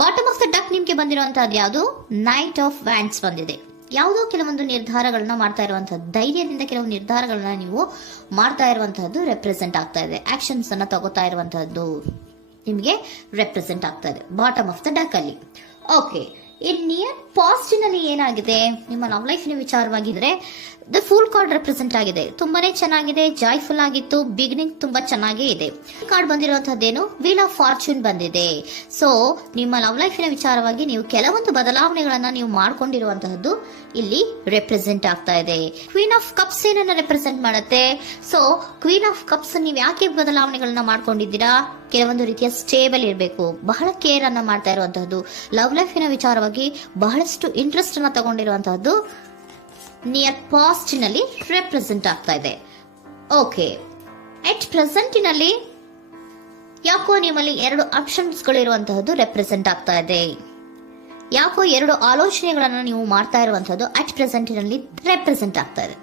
Bottom of the duck ನಿಮ್ಗೆ ಬಂದಿರುವಂತಹದ್ದು ಯಾವುದು? Knight of wands ಬಂದಿದೆ. ಯಾವುದೋ ಕೆಲವೊಂದು ನಿರ್ಧಾರಗಳನ್ನ ಮಾಡ್ತಾ ಇರುವಂತಹದ್ದು, ಧೈರ್ಯದಿಂದ ಕೆಲವು ನಿರ್ಧಾರಗಳನ್ನ ನೀವು ಮಾಡ್ತಾ ಇರುವಂತಹದ್ದು ರೆಪ್ರೆಸೆಂಟ್ ಆಗ್ತಾ ಇದೆ. ಆಕ್ಷನ್ಸ್ ಅನ್ನ ತಗೋತಾ ಇರುವಂತಹದ್ದು ನಿಮಗೆ ರೆಪ್ರೆಸೆಂಟ್ ಆಗ್ತಾ ಇದೆ ಬಾಟಮ್ ಆಫ್ ದ ಡಕ್ ಅಲ್ಲಿ. ಓಕೆ, ಇನ್ ನಿಯರ್ ಪಾಸಿಟಿವ್ನಲ್ಲಿ ಏನಾಗಿದೆ? ನಿಮ್ಮ ಲವ್ ಲೈಫಿನ ವಿಚಾರವಾಗಿದ್ರೆ ದ ಫೂಲ್ ಕಾರ್ಡ್ ರೆಪ್ರೆಸೆಂಟ್ ಆಗಿದೆ. ತುಂಬಾನೇ ಚೆನ್ನಾಗಿದೆ, ಜಾಯ್ಫುಲ್ ಆಗಿತ್ತು, ಬಿಗಿನಿಂಗ್ ತುಂಬಾ ಚೆನ್ನಾಗೇ ಇದೆ. ಕಾರ್ಡ್ ಬಂದಿರುವಂತಹದ್ದೇನು? ವೀಲ್ ಆಫ್ ಫಾರ್ಚೂನ್ ಬಂದಿದೆ. ಸೊ ನಿಮ್ಮ ಲವ್ ಲೈಫಿನ ವಿಚಾರವಾಗಿ ನೀವು ಕೆಲವೊಂದು ಬದಲಾವಣೆಗಳನ್ನ ನೀವು ಮಾಡ್ಕೊಂಡಿರುವಂತಹದ್ದು ಇಲ್ಲಿ ರೆಪ್ರೆಸೆಂಟ್ ಆಗ್ತಾ ಇದೆ. ಕ್ವೀನ್ ಆಫ್ ಕಪ್ಸ್ ಏನನ್ನ ರೆಪ್ರೆಸೆಂಟ್ ಮಾಡುತ್ತೆ? ಸೊ ಕ್ವೀನ್ ಆಫ್ ಕಪ್ಸ್ ನೀವು ಯಾಕೆ ಬದಲಾವಣೆಗಳನ್ನ ಮಾಡ್ಕೊಂಡಿದ್ದೀರಾ? ಕೆಲವೊಂದು ರೀತಿಯ ಸ್ಟೇಬಲ್ ಇರಬೇಕು, ಬಹಳ ಕೇರ್ ಅನ್ನ ಮಾಡ್ತಾ ಇರುವಂತಹದ್ದು, ಲವ್ ಲೈಫಿನ ವಿಚಾರವಾಗಿ ಬಹಳಷ್ಟು ಇಂಟ್ರೆಸ್ಟ್ ಅನ್ನ ತಗೊಂಡಿರುವಂತಹದ್ದು ನಿಯರ್ ಪಾಸ್ಟ್ನಲ್ಲಿ ರೆಪ್ರೆಸೆಂಟ್ ಆಗ್ತಾ ಇದೆ. ಓಕೆ, ಎಟ್ ಪ್ರೆಸೆಂಟಿನಲ್ಲಿ ಯಾಕೋ ನಿಮ್ಮಲ್ಲಿ 2 ಆಪ್ಷನ್ಸ್ಗಳು ಇರುವಂತಹದ್ದು ರೆಪ್ರೆಸೆಂಟ್ ಆಗ್ತಾ ಇದೆ. ಯಾಕೋ 2 ಆಲೋಚನೆಗಳನ್ನ ನೀವು ಮಾಡ್ತಾ ಇರುವಂತಹದ್ದು ಅಟ್ ಪ್ರೆಸೆಂಟಿನಲ್ಲಿ ರೆಪ್ರೆಸೆಂಟ್ ಆಗ್ತಾ ಇದೆ.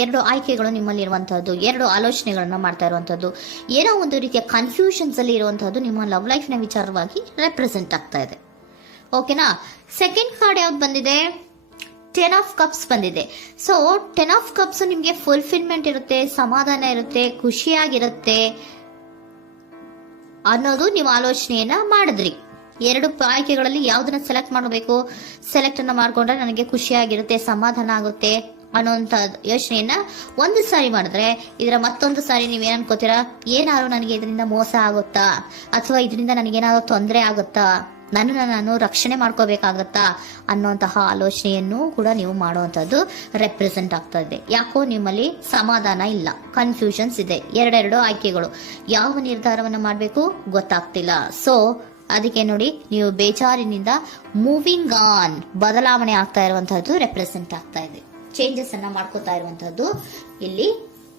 2 ಆಯ್ಕೆಗಳು ನಿಮ್ಮಲ್ಲಿ ಇರುವಂತಹದ್ದು, 2 ಆಲೋಚನೆಗಳನ್ನ ಮಾಡ್ತಾ ಇರುವಂತಹದ್ದು, ಏನೋ ಒಂದು ರೀತಿಯ ಕನ್ಫ್ಯೂಷನ್ಸ್ ಅಲ್ಲಿ ಇರುವಂತಹದ್ದು ನಿಮ್ಮ ಲವ್ ಲೈಫ್ ನ ವಿಚಾರವಾಗಿ ರೆಪ್ರೆಸೆಂಟ್ ಆಗ್ತಾ ಇದೆ. ಓಕೆನಾ? ಸೆಕೆಂಡ್ ಕಾರ್ಡ್ ಯಾವ್ದು ಬಂದಿದೆ? 10 ಆಫ್ ಕಪ್ಸ್ ಬಂದಿದೆ. ಸೊ 10 ಆಫ್ ಕಪ್ಸ್ ನಿಮ್ಗೆ ಫುಲ್ಫಿಲ್ಮೆಂಟ್ ಇರುತ್ತೆ, ಸಮಾಧಾನ ಇರುತ್ತೆ, ಖುಷಿಯಾಗಿರುತ್ತೆ ಅನ್ನೋದು ನೀವು ಆಲೋಚನೆಯನ್ನ ಮಾಡಿದ್ರಿ. 2 ಆಯ್ಕೆಗಳಲ್ಲಿ ಯಾವ್ದನ್ನ ಸೆಲೆಕ್ಟ್ ಮಾಡಬೇಕು? ಸೆಲೆಕ್ಟ್ ಅನ್ನ ಮಾಡ್ಕೊಂಡ್ರೆ ನನಗೆ ಖುಷಿಯಾಗಿರುತ್ತೆ, ಸಮಾಧಾನ ಆಗುತ್ತೆ ಅನ್ನೋಂತ ಯೋಚನೆಯನ್ನ ಒಂದು ಸಾರಿ ಮಾಡಿದ್ರೆ, ಇದರ ಮತ್ತೊಂದು ಸಾರಿ ನೀವೇನ್ ಅನ್ಕೋತೀರಾ? ಏನಾದ್ರು ನನಗೆ ಇದರಿಂದ ಮೋಸ ಆಗುತ್ತಾ, ಅಥವಾ ಇದರಿಂದ ನನಗೇನಾದ್ರು ತೊಂದರೆ ಆಗುತ್ತಾ, ನಾನು ರಕ್ಷಣೆ ಮಾಡ್ಕೋಬೇಕಾಗತ್ತಾ ಅನ್ನೋಂತಹ ಆಲೋಚನೆಯನ್ನು ಕೂಡ ನೀವು ಮಾಡುವಂತದ್ದು ರೆಪ್ರೆಸೆಂಟ್ ಆಗ್ತಾ ಇದೆ. ಯಾಕೋ ನಿಮ್ಮಲ್ಲಿ ಸಮಾಧಾನ ಇಲ್ಲ, ಕನ್ಫ್ಯೂಷನ್ಸ್ ಇದೆ, 2 ಆಯ್ಕೆಗಳು, ಯಾವ ನಿರ್ಧಾರವನ್ನ ಮಾಡಬೇಕು ಗೊತ್ತಾಗ್ತಿಲ್ಲ. ಸೊ ಅದಕ್ಕೆ ನೋಡಿ, ನೀವು ಬೇಜಾರಿನಿಂದ ಮೂವಿಂಗ್ ಆನ್, ಬದಲಾವಣೆ ಆಗ್ತಾ ಇರುವಂತಹದ್ದು ರೆಪ್ರೆಸೆಂಟ್ ಆಗ್ತಾ ಇದೆ. ಚೇಂಜಸ್ ಅನ್ನ ಮಾಡ್ಕೋತಾ ಇರುವಂತಹದ್ದು ಇಲ್ಲಿ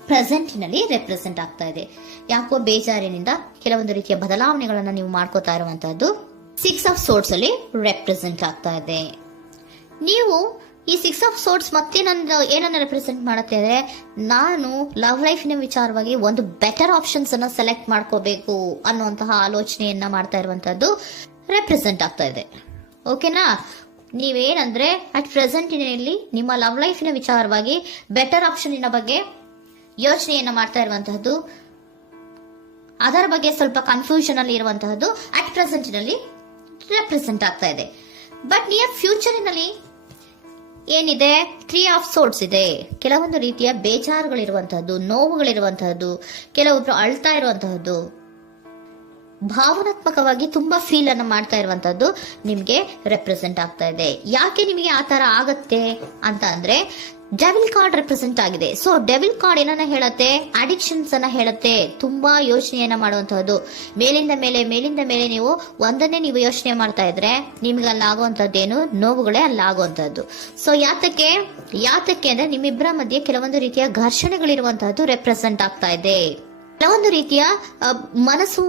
ಪ್ರೆಸೆಂಟಿನಲ್ಲಿ ರೆಪ್ರೆಸೆಂಟ್ ಆಗ್ತಾ ಇದೆ. ಯಾಕೋ ಬೇಜಾರಿನಿಂದ ಕೆಲವೊಂದು ರೀತಿಯ ಬದಲಾವಣೆಗಳನ್ನ ನೀವು ಮಾಡ್ಕೋತಾ ಇರುವಂತಹದ್ದು 6 ಆಫ್ ಸೋರ್ಟ್ಸ್ ಅಲ್ಲಿ ರೆಪ್ರೆಸೆಂಟ್ ಆಗ್ತಾ ಇದೆ. ನೀವು ಈ 6 ಆಫ್ ಸೋರ್ಟ್ಸ್ ಮತ್ತೆ ಏನನ್ನ ರೆಪ್ರೆಸೆಂಟ್ ಮಾಡುತ್ತೆ ಅಂದ್ರೆ, ನಾನು ಲವ್ ಲೈಫಿನ ವಿಚಾರವಾಗಿ ಒಂದು ಬೆಟರ್ ಆಪ್ಷನ್ಸ್ ಅನ್ನ ಸೆಲೆಕ್ಟ್ ಮಾಡ್ಕೋಬೇಕು ಅನ್ನುವಂತಹ ಆಲೋಚನೆಯನ್ನ ಮಾಡ್ತಾ ಇರುವಂತಹದ್ದು ರೆಪ್ರೆಸೆಂಟ್ ಆಗ್ತಾ ಇದೆ. ಓಕೆನಾ? ನೀವೇನಂದ್ರೆ ಅಟ್ ಪ್ರೆಸೆಂಟಿನಲ್ಲಿ ನಿಮ್ಮ ಲವ್ ಲೈಫಿನ ವಿಚಾರವಾಗಿ ಬೆಟರ್ ಆಪ್ಷನ್ ಬಗ್ಗೆ ಯೋಚನೆಯನ್ನ ಮಾಡ್ತಾ ಇರುವಂತಹದ್ದು, ಅದರ ಬಗ್ಗೆ ಸ್ವಲ್ಪ ಕನ್ಫ್ಯೂಷನ್ ಅಲ್ಲಿ ಇರುವಂತಹದ್ದು ಅಟ್ ಪ್ರೆಸೆಂಟಿನಲ್ಲಿ ರೆಪ್ರೆಸೆಂಟ್ ಆಗ್ತಾ ಇದೆ. ಬಟ್ ನಿಯರ್ ಫ್ಯೂಚರಿನಲ್ಲಿ ಏನಿದೆ? 3 ಆಫ್ ಸೋರ್ಟ್ಸ್ ಇದೆ. ಕೆಲವೊಂದು ರೀತಿಯ ಬೇಜಾರುಗಳಿರುವಂತಹದ್ದು, ನೋವುಗಳಿರುವಂತಹದ್ದು, ಕೆಲವೊಬ್ರು ಅಳ್ತಾ ಇರುವಂತಹದ್ದು, ಭಾವನಾತ್ಮಕವಾಗಿ ತುಂಬಾ ಫೀಲ್ ಅನ್ನ ಮಾಡ್ತಾ ಇರುವಂತಹದ್ದು ನಿಮ್ಗೆ ರೆಪ್ರೆಸೆಂಟ್ ಆಗ್ತಾ ಇದೆ. ಯಾಕೆ ನಿಮಗೆ ಆ ತರ ಆಗತ್ತೆ ಅಂತ ಅಂದ್ರೆ, ಡೆವಿಲ್ ಕಾರ್ಡ್ ರೆಪ್ರೆಸೆಂಟ್ ಆಗಿದೆ. ಸೊ ಡೆವಿಲ್ ಕಾರ್ಡ್ ಏನನ್ನ ಹೇಳತ್ತೆ? ಅಡಿಕ್ಷನ್ಸ್ ಅನ್ನ ಹೇಳತ್ತೆ. ತುಂಬಾ ಯೋಚನೆಯನ್ನ ಮಾಡುವಂತಹದ್ದು, ಮೇಲಿಂದ ಮೇಲೆ ನೀವು ಒಂದನ್ನೇ ನೀವು ಯೋಚನೆ ಮಾಡ್ತಾ ಇದ್ರೆ ನಿಮ್ಗೆ ಅಲ್ಲಾಗುವಂತಹದ್ದೇನು? ನೋವುಗಳೇ ಅಲ್ಲಾಗುವಂತಹದ್ದು. ಸೊ ಯಾತಕ್ಕೆ ಅಂದ್ರೆ ನಿಮ್ಮಿಬ್ಬರ ಮಧ್ಯೆ ಕೆಲವೊಂದು ರೀತಿಯ ಘರ್ಷಣೆಗಳಿರುವಂತಹದ್ದು ರೆಪ್ರೆಸೆಂಟ್ ಆಗ್ತಾ ಇದೆ. ಕೆಲವೊಂದು ರೀತಿಯ ಮನಸ್ಸು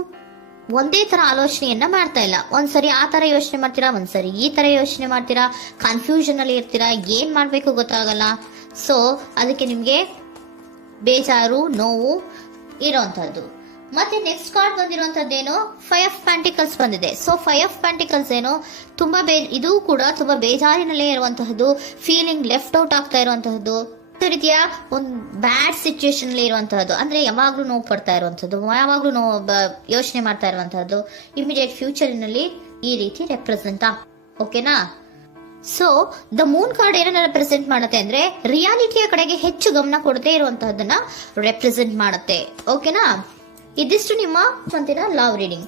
ಒಂದೇ ತರ ಆಲೋಚನೆಯನ್ನ ಮಾಡ್ತಾ ಇಲ್ಲ. ಒಂದ್ಸರಿ ಆ ತರ ಯೋಚನೆ ಮಾಡ್ತೀರಾ, ಒಂದ್ಸರಿ ಈ ತರ ಯೋಚನೆ ಮಾಡ್ತೀರಾ, ಕನ್ಫ್ಯೂಷನ್ ಅಲ್ಲಿ ಇರ್ತೀರಾ, ಏನ್ ಮಾಡ್ಬೇಕು ಗೊತ್ತಾಗಲ್ಲ. ಸೊ ಅದಕ್ಕೆ ನಿಮ್ಗೆ ಬೇಜಾರು, ನೋವು ಇರೋಂಥದ್ದು. ಮತ್ತೆ ನೆಕ್ಸ್ಟ್ ಕಾರ್ಡ್ ಬಂದಿರುವಂತದ್ದೇನು? 5 ಆಫ್ ಪ್ಯಾಂಟಿಕಲ್ಸ್ ಬಂದಿದೆ. ಸೊ 5 ಆಫ್ ಪ್ಯಾಂಟಿಕಲ್ಸ್ ಏನು? ತುಂಬಾ ಇದು ಕೂಡ ತುಂಬಾ ಬೇಜಾರಿನಲ್ಲೇ ಇರುವಂತಹದ್ದು, ಫೀಲಿಂಗ್ ಲೆಫ್ಟ್ ಔಟ್ ಆಗ್ತಾ ಇರುವಂತಹದ್ದು, ರೀತಿಯ ಒಂದು ಬ್ಯಾಡ್ ಸಿಚುಯೇಷನ್ ಅಲ್ಲಿ ಇರುವಂತಹದ್ದು, ಅಂದ್ರೆ ಯಾವಾಗ್ಲೂ ನೋವು ಪಡ್ತಾ ಇರುವಂತಹದ್ದು, ಯಾವಾಗ್ಲೂ ಯೋಚನೆ ಮಾಡ್ತಾ ಇರುವಂತಹದ್ದು, ಇಮಿಡಿಯೇಟ್ ಫ್ಯೂಚರಿನಲ್ಲಿ ಈ ರೀತಿ ರೆಪ್ರೆಸೆಂಟ್ ಓಕೆನಾ? ಸೊ ದ ಮೂನ್ ಕಾರ್ಡ್ ಏನನ್ನ ರೆಪ್ರೆಸೆಂಟ್ ಮಾಡುತ್ತೆ ಅಂದ್ರೆ, ರಿಯಾಲಿಟಿಯ ಕಡೆಗೆ ಹೆಚ್ಚು ಗಮನ ಕೊಡದೇ ಇರುವಂತಹದನ್ನ ರೆಪ್ರೆಸೆಂಟ್ ಮಾಡುತ್ತೆ. ಓಕೆನಾ? ಇದಿಷ್ಟು ನಿಮ್ಮ ಸ್ವಂತಿನ love reading.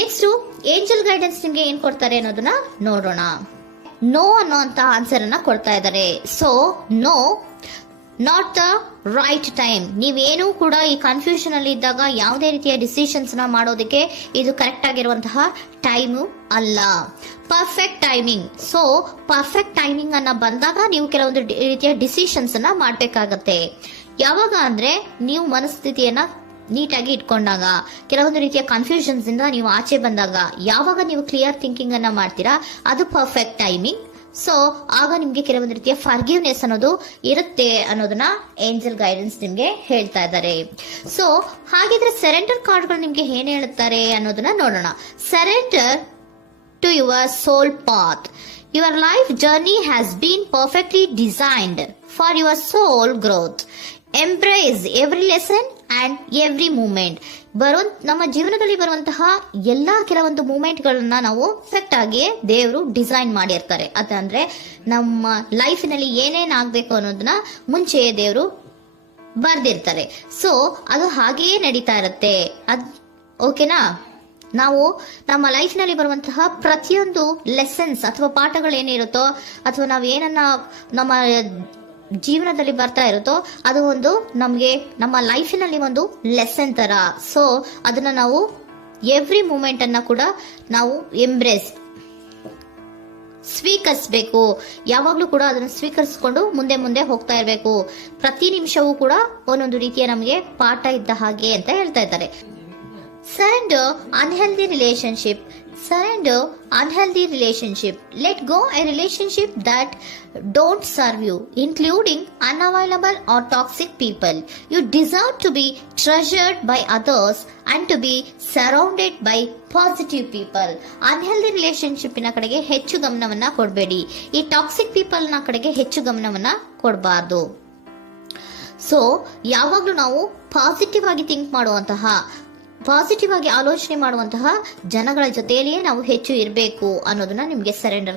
Next angel guidance ನಿಮ್ಗೆ ಏನ್ ಕೊಡ್ತಾರೆ ಅನ್ನೋದನ್ನ ನೋಡೋಣ. ನೋ ಅನ್ನೋಂತ ಆನ್ಸರ್ ಅನ್ನ ಕೊಡ್ತಾ ಇದ್ದಾರೆ. So no, not the right time. ನೀವೇನು ಕೂಡ ಈ ಕನ್ಫ್ಯೂಷನ್ ಅಲ್ಲಿ ಇದ್ದಾಗ ಯಾವುದೇ ರೀತಿಯ ಡಿಸಿಷನ್ಸ್ ನ ಮಾಡೋದಕ್ಕೆ ಇದು ಕರೆಕ್ಟ್ ಆಗಿರುವಂತಹ ಟೈಮು ಅಲ್ಲ. Perfect timing. So perfect timing ಅನ್ನ ಬಂದಾಗ ನೀವು ಕೆಲವೊಂದು ರೀತಿಯ ಡಿಸಿಷನ್ಸ್ ಅನ್ನ ಮಾಡ್ಬೇಕಾಗತ್ತೆ. ಯಾವಾಗ ಅಂದ್ರೆ ನೀವು ಮನಸ್ಥಿತಿಯನ್ನ ನೀಟಾಗಿ ಇಟ್ಕೊಂಡಾಗ, ಕೆಲವೊಂದು ರೀತಿಯ ಕನ್ಫ್ಯೂಷನ್ಸ್ ಇಂದ ನೀವು ಆಚೆ ಬಂದಾಗ, ಯಾವಾಗ ನೀವು ಕ್ಲಿಯರ್ ಥಿಂಕಿಂಗ್ ಅನ್ನ ಮಾಡ್ತೀರಾ ಅದು ಪರ್ಫೆಕ್ಟ್ ಟೈಮಿಂಗ್. ಸೊ ಆಗ ನಿಮ್ಗೆ ಕೆಲವೊಂದು ರೀತಿಯ ಫರ್ಗಿವ್ನೆಸ್ ಅನ್ನೋದು ಇರುತ್ತೆ ಅನ್ನೋದನ್ನ ಏಂಜಲ್ ಗೈಡೆನ್ಸ್ ನಿಮ್ಗೆ ಹೇಳ್ತಾ ಇದ್ದಾರೆ. ಸೊ ಹಾಗಿದ್ರೆ ಸರೆಂಡರ್ ಕಾರ್ಡ್ಗಳು ನಿಮ್ಗೆ ಏನ್ ಹೇಳುತ್ತಾರೆ ಅನ್ನೋದನ್ನ ನೋಡೋಣ. Surrender to your soul path. Your life journey has been perfectly designed for your soul growth. Embrace every lesson and every moment. ನಮ್ಮ ಜೀವನದಲ್ಲಿ ಬರುವಂತಹ ಎಲ್ಲಾ ಕೆಲವೊಂದು ಮೂಮೆಂಟ್ಗಳನ್ನ ನಾವು ಪರ್ಫೆಕ್ಟ್ ಆಗಿ ದೇವರು ಡಿಸೈನ್ ಮಾಡಿರ್ತಾರೆ. ಅದಂದ್ರೆ ನಮ್ಮ ಲೈಫಿನಲ್ಲಿ ಏನೇನ್ ಆಗ್ಬೇಕು ಅನ್ನೋದನ್ನ ಮುಂಚೆಯೇ ದೇವರು ಬರ್ದಿರ್ತಾರೆ. ಸೊ ಅದು ಹಾಗೆಯೇ ನಡೀತಾ ಇರುತ್ತೆ. ಓಕೆನಾ? ನಾವು ನಮ್ಮ ಲೈಫ್ನಲ್ಲಿ ಬರುವಂತಹ ಪ್ರತಿಯೊಂದು ಲೆಸನ್ಸ್ ಅಥವಾ ಪಾಠಗಳೇನಿರುತ್ತೋ ಅಥವಾ ನಾವು ಏನನ್ನ ನಮ್ಮ ಜೀವನದಲ್ಲಿ ಬರ್ತಾ ಇರುತ್ತೋ ಅದು ಒಂದು ನಮಗೆ ನಮ್ಮ ಲೈಫಿನಲ್ಲಿ ಒಂದು ಲೆಸನ್ ತರ. ಸೊ ಅದನ್ನ ನಾವು ಎವ್ರಿ ಮೂಮೆಂಟ್ ಅನ್ನ ಕೂಡ ನಾವು ಎಂಬ್ರೇಸ್ ಸ್ವೀಕರಿಸಬೇಕು. ಯಾವಾಗ್ಲೂ ಕೂಡ ಅದನ್ನು ಸ್ವೀಕರಿಸಿಕೊಂಡು ಮುಂದೆ ಮುಂದೆ ಹೋಗ್ತಾ ಇರಬೇಕು. ಪ್ರತಿ ನಿಮಿಷವೂ ಕೂಡ ಒಂದೊಂದು ರೀತಿಯ ನಮಗೆ ಪಾಠ ಇದ್ದ ಹಾಗೆ ಅಂತ ಹೇಳ್ತಾ ಇದ್ದಾರೆ. Surrender unhealthy relationship. Surrender unhealthy relationship. Let go a relationship that don't serve you, including unavailable or toxic people. You deserve to be treasured by others and to be surrounded by positive people. Unhealthy relationship ನ ಕಡೆಗೆ ಹೆಚ್ಚು ಗಮನವನ್ನ ಕೊಡಬೇಡಿ. ಈ toxic people ನ ಕಡೆಗೆ ಹೆಚ್ಚು ಗಮನವನ್ನ ಕೊಡಬಾರ್ದು. So ಯಾವಾಗ್ಲೂ ನಾವು ಪಾಸಿಟಿವ್ ಆಗಿ ಥಿಂಕ್ ಮಾಡುವಂತಹ, ಪಾಸಿಟಿವ್ ಆಗಿ ಆಲೋಚನೆ ಮಾಡುವಂತಹ ಜನಗಳ ಜೊತೆಯಲ್ಲಿಯೇ ನಾವು ಹೆಚ್ಚು ಇರಬೇಕು ಅನ್ನೋದನ್ನ ನಿಮ್ಗೆ ಸರೆಂಡರ್